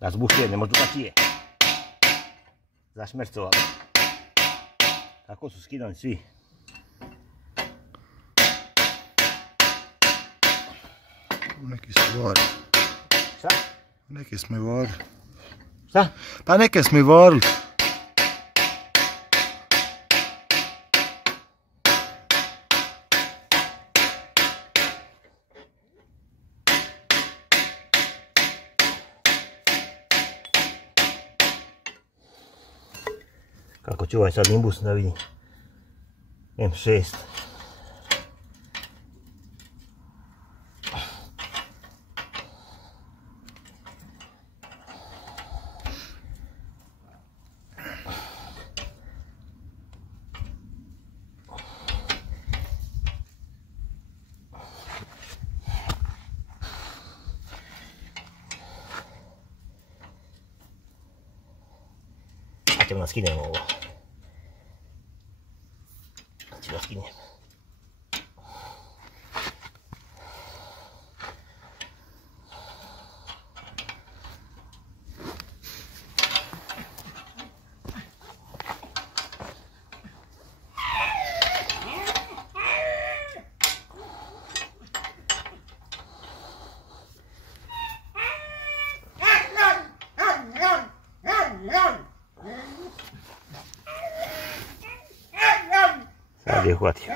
Da zbušuje, ne može drugačije. Zašmercovali. Tako su skidani svi. Neki su varili. Šta? Neke smo i varili. Šta? Pa neke smo i varili. Kako će ovaj sad Nimbus da vidim. M6. Ćemo da skinemo ovo. Ćemo da skinemo. Sad je uhvatio.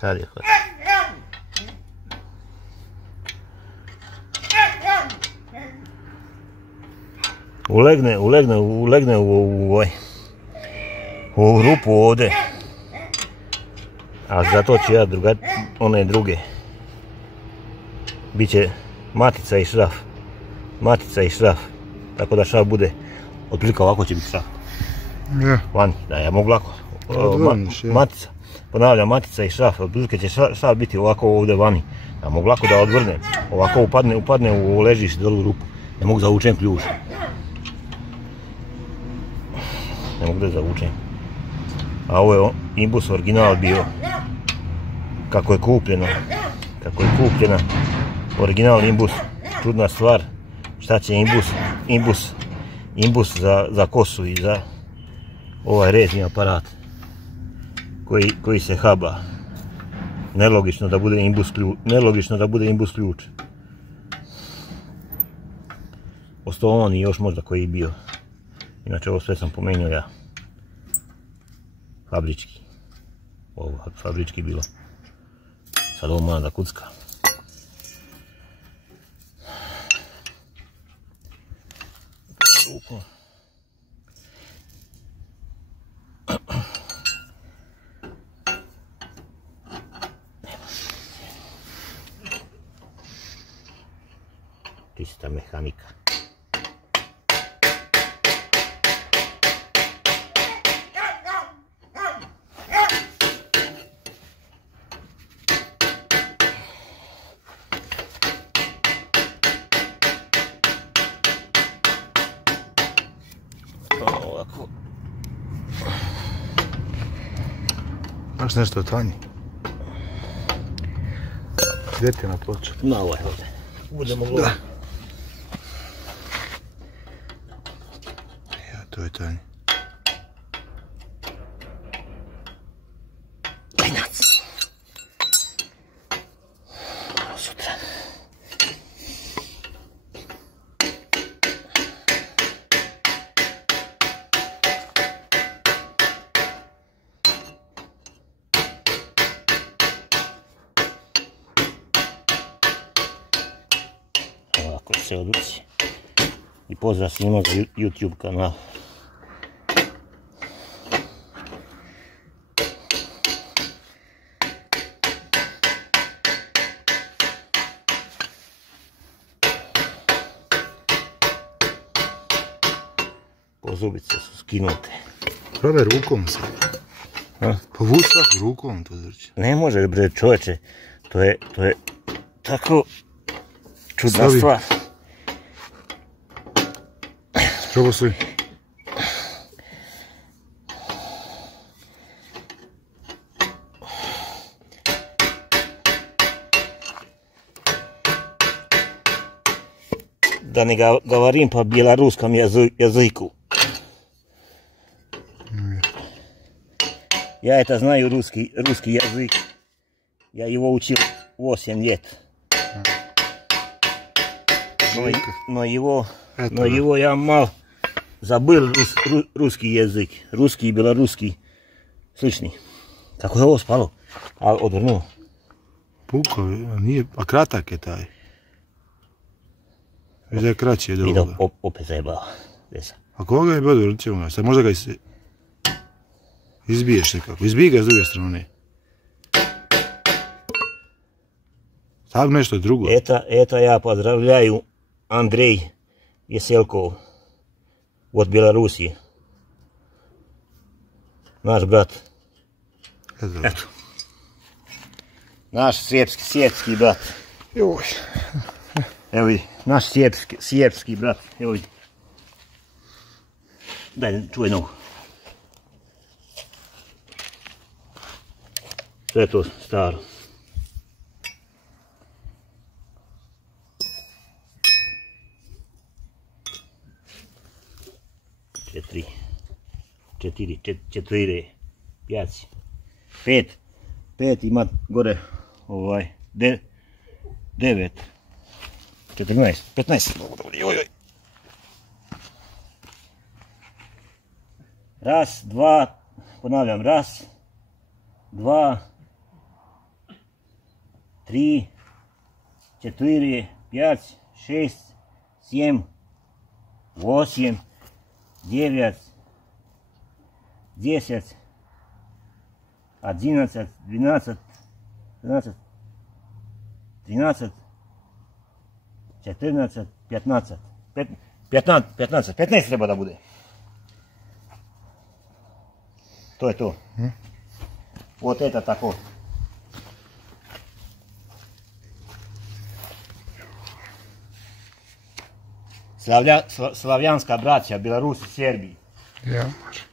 Sad je uhvatio. Ulegne u ovu rupu ovdje. A zato ću ja one druge. Biće matica i šraf. Matica i šraf. Tako da šraf bude otprilike ovako će biti šraf. Vani, da ja mogu lako. Matica. Ponavljam, matica i šraf. Otprilike će šraf biti ovako ovdje vani. Ja mogu lako da odvrnem. Ovako upadne u ležište dolu u rupu. Ne mogu zavučem ključ. Ne mogu da zavučem. A ovo je Imbus original bio. Kako je kupljeno. Original Imbus, čudna stvar. Šta će Imbus za kosu i za ovaj rezni aparat koji se haba. Nelogično da bude Imbus ključ. Ostao on i još možda koji je bio. Inače ovo sve sam pomenuo ja. Fabrički. Ovo fabrički bilo. Sad ovo moram da kucka. Čista mehanika. Ovako. Znaš nešto o Tanji? Gdje ti je na ploču? Na ovaj ovdje. Budemo gledati. Da. Ja, to je Tanja. Klinac. Sutra. Ovako se odluči. I pozdrav svima za YouTube kanal. Pozubice su skinute. Probaj rukom se. Povuci tako rukom to drči. Ne može bre čovječe. To je tako čudna stvar. Probaj svi. да не говорим по белорусскому языку. Я это знаю, русский язык. Я его учил 8 лет. Но его я мало забыл русский язык. Русский и белорусский. Слышный. Kako je ovo spalo? A odvrnuo? Pukao, nije, a kratak je taj. Već da je kraći od ovoga. Vidio, opet zajebao. A koga je bodo vrćemo? Sad možda ga izbiješ nekako. Izbij ga s druge strane. Stav nešto drugo. Это я поздравляю Андрей Веселков от Белоруссии. Наш брат. Eto. Naš srpski brat. Joj. Evo vidi, naš srpski brat. Evo vidi. Daj, čuvaj nogu. Sve je to staro. Četiri, pjaci. Pet ima gore, 9, 14, 15. Raz, dva, ponavljam, raz, dva, 3, 4, 5, 6, 7, 8, 9, 10, 11, 12, 13, 14, 15. 15 treba da bude. To je to. Вот это tako. Slavjanska braća, Belarusi, Srbiji. Ja, može.